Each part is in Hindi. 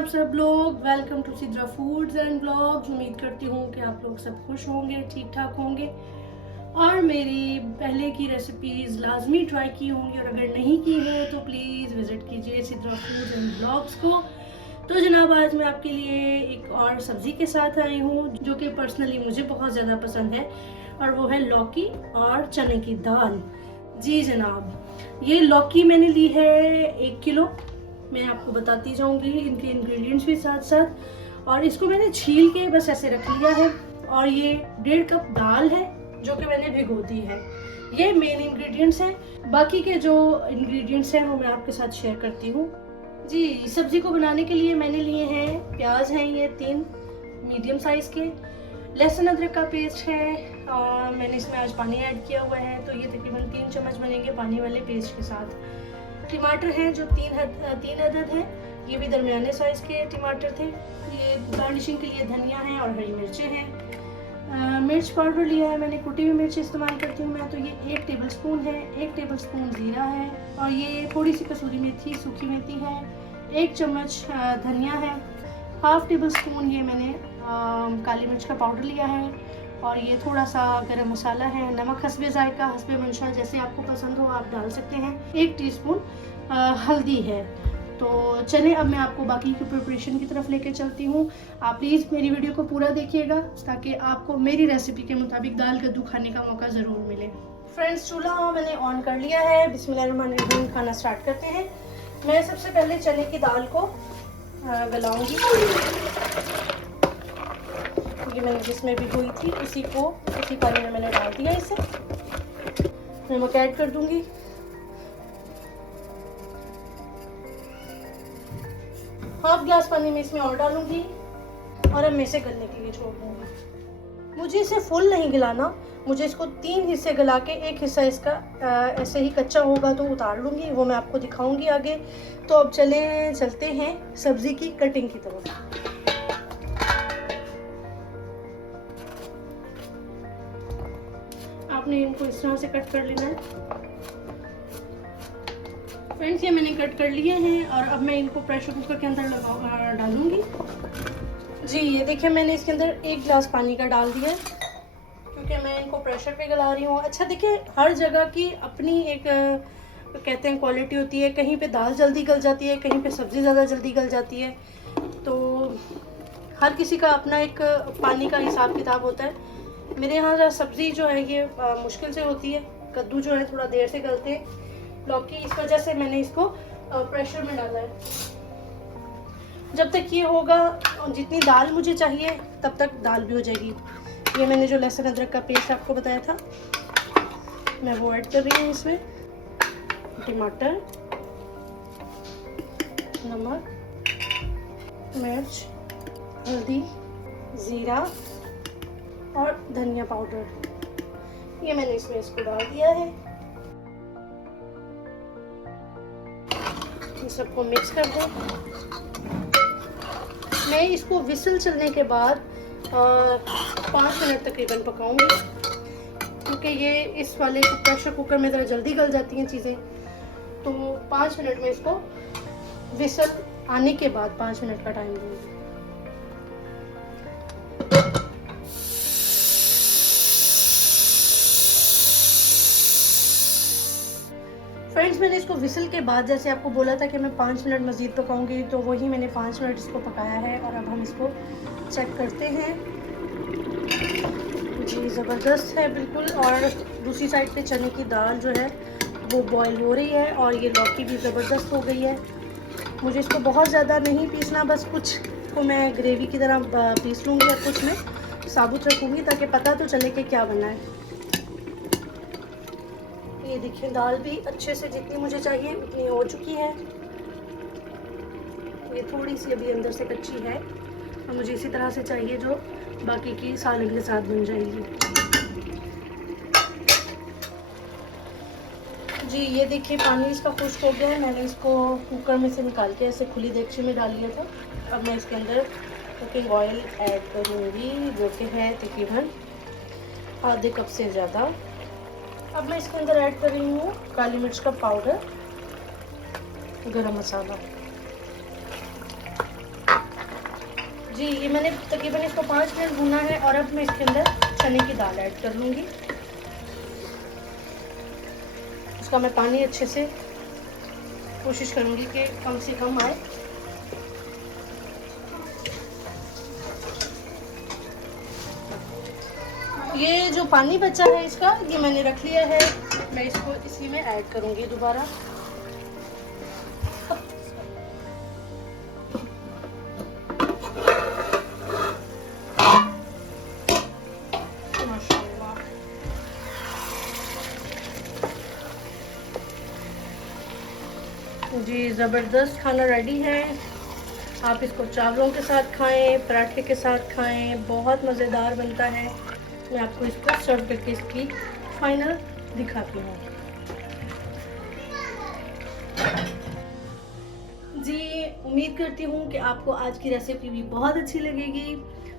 आप सब लोग। Welcome to Sidra foods and blogs. उम्मीद करती हूँ कि आप लोग सब खुश होंगे, ठीक ठाक होंगे और मेरी पहले की रेसिपीज़ लाजमी ट्राई की होंगी, और अगर नहीं की है तो प्लीज़ विज़िट कीजिए सिद्रा फूड्स एंड ब्लॉग्स को। तो जनाब, आज मैं आपके लिए एक और सब्ज़ी के साथ आई हूँ जो कि पर्सनली मुझे बहुत ज़्यादा पसंद है, और वो है लौकी और चने की दाल। जी जनाब, ये लौकी मैंने ली है 1 किलो। मैं आपको बताती जाऊंगी इनके इंग्रेडिएंट्स भी साथ साथ। और इसको मैंने छील के बस ऐसे रख लिया है। और ये 1.5 कप दाल है जो कि मैंने भिगो दी है। ये मेन इंग्रेडिएंट्स हैं। बाकी के जो इंग्रेडिएंट्स हैं वो मैं आपके साथ शेयर करती हूँ। जी, सब्जी को बनाने के लिए मैंने लिए हैं प्याज हैं ये 3 मीडियम साइज के, लहसुन अदरक का पेस्ट है, और मैंने इसमें आज पानी ऐड किया हुआ है, तो ये तकरीबन 3 चम्मच बनेंगे पानी वाले पेस्ट के साथ। टमाटर हैं जो 3 अदद हैं, ये भी दरमियाने साइज के टमाटर थे। ये गार्निशिंग के लिए धनिया है और हरी मिर्चें हैं। मिर्च पाउडर लिया है मैंने, कुटी हुई मिर्च इस्तेमाल करती हूँ मैं, तो ये 1 टेबलस्पून है। 1 टेबलस्पून ज़ीरा है, और ये थोड़ी सी कसूरी मेथी, सूखी मेथी है। 1 चम्मच धनिया है। 1/2 टेबलस्पून ये मैंने काली मिर्च का पाउडर लिया है, और ये थोड़ा सा गरम मसाला है। नमक हस्बे जायका, हस्बे मंशा, जैसे आपको पसंद हो आप डाल सकते हैं। 1 टीस्पून हल्दी है। तो चलें, अब मैं आपको बाकी की प्रिपरेशन की तरफ लेके चलती हूँ। आप प्लीज़ मेरी वीडियो को पूरा देखिएगा ताकि आपको मेरी रेसिपी के मुताबिक दाल कद्दू खाने का मौका ज़रूर मिले। फ्रेंड्स, चूल्हा मैंने ऑन कर लिया है। बिस्मिल्लाहिर्रहमानिर्रहीम, खाना स्टार्ट करते हैं। मैं सबसे पहले चने की दाल को गलाऊँगी। ये मैंने जिसमें भी हुई थी उसी पानी में मैंने डाल दिया। इसे नमक ऐड कर दूंगी। हाफ ग्लास पानी में इसमें और डालूंगी, और अब मैं इसे गलने के लिए छोड़ दूंगी। मुझे इसे फुल नहीं गलाना, मुझे इसको 3 हिस्से गला के 1 हिस्सा इसका ऐसे ही कच्चा होगा तो उतार लूंगी, वो मैं आपको दिखाऊंगी आगे। तो अब चलते हैं सब्जी की कटिंग की तरफ। आपने इनको इस तरह से कट कर लेना है। फ्रेंड्स, ये मैंने कट कर लिए हैं, और अब मैं इनको प्रेशर कुकर के अंदर डालूंगी। जी, ये देखिए मैंने इसके अंदर 1 गिलास पानी का डाल दिया है, क्योंकि मैं इनको प्रेशर पे गला रही हूँ। अच्छा देखिए, हर जगह की अपनी एक कहते हैं क्वालिटी होती है। कहीं पे दाल जल्दी गल जाती है, कहीं पे सब्ज़ी ज़्यादा जल्दी गल जाती है। तो हर किसी का अपना एक पानी का हिसाब किताब होता है। मेरे यहाँ सब्ज़ी जो है ये मुश्किल से होती है। कद्दू जो है थोड़ा देर से गलते हैं, लौकी, इस वजह से मैंने इसको प्रेशर में डाला है। जब तक ये होगा, जितनी दाल मुझे चाहिए तब तक दाल भी हो जाएगी। ये मैंने जो लहसुन अदरक का पेस्ट आपको बताया था मैं वो ऐड कर रही हूँ इसमें। टमाटर, नमक, मिर्च, हल्दी, ज़ीरा और धनिया पाउडर, ये मैंने इसमें इसको डाल दिया है। ये सबको मिक्स कर दें। मैं इसको विसल चलने के बाद 5 मिनट तकरीबन पकाऊंगी, क्योंकि ये इस वाले प्रेशर कुकर में ज़रा जल्दी गल जाती हैं चीज़ें। तो 5 मिनट में इसको विसल आने के बाद 5 मिनट का टाइम दूंगी। फ्रेंड्स, मैंने इसको विसल के बाद जैसे आपको बोला था कि मैं 5 मिनट मज़ीद पकाऊंगी, तो वही मैंने 5 मिनट इसको पकाया है। और अब हम इसको चेक करते हैं। जी, ज़बरदस्त है बिल्कुल। और दूसरी साइड पे चने की दाल जो है वो बॉईल हो रही है, और ये लौकी भी ज़बरदस्त हो गई है। मुझे इसको बहुत ज़्यादा नहीं पीसना, बस कुछ को मैं ग्रेवी की तरह पीस लूँगी और कुछ में साबुत रखूँगी, ताकि पता तो चले कि क्या बना है। ये देखिए, दाल भी अच्छे से जितनी मुझे चाहिए उतनी हो चुकी है। ये थोड़ी सी अभी अंदर से कच्ची है, और मुझे इसी तरह से चाहिए जो बाकी की सालन के साथ बन जाएगी। जी, ये देखिए पानी इसका खुश्क हो गया है। मैंने इसको कुकर में से निकाल के ऐसे खुली देगची में डाल लिया था। अब मैं इसके अंदर कुकिंग ऑयल ऐड करूँगी, जो कि है तकरीबन आधे कप से ज़्यादा। अब मैं इसके अंदर ऐड कर रही हूँ काली मिर्च का पाउडर, गरम मसाला, जी ये मैंने तकरीबन इसको 5 मिनट भुना है और अब मैं इसके अंदर चने की दाल ऐड कर लूँगी। इसका मैं पानी अच्छे से कोशिश करूँगी कि कम से कम आए। ये जो पानी बचा है इसका, ये मैंने रख लिया है, मैं इसको इसी में ऐड करूँगी दोबारा। जी ज़बरदस्त खाना रेडी है। आप इसको चावलों के साथ खाएं, पराठे के साथ खाएं, बहुत मज़ेदार बनता है। मैं आपको इसको सर्व करके इसकी फाइनल दिखाती हूँ। जी उम्मीद करती हूँ कि आपको आज की रेसिपी भी बहुत अच्छी लगेगी।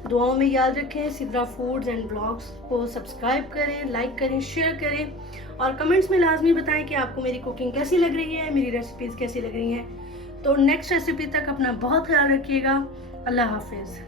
दुआओं में याद रखें। सिद्रा फूड्स एंड ब्लॉग्स को सब्सक्राइब करें, लाइक करें, शेयर करें और कमेंट्स में लाजमी बताएं कि आपको मेरी कुकिंग कैसी लग रही है, मेरी रेसिपीज़ कैसी लग रही हैं। तो नेक्स्ट रेसिपी तक अपना बहुत ख्याल रखिएगा। अल्लाह हाफिज़।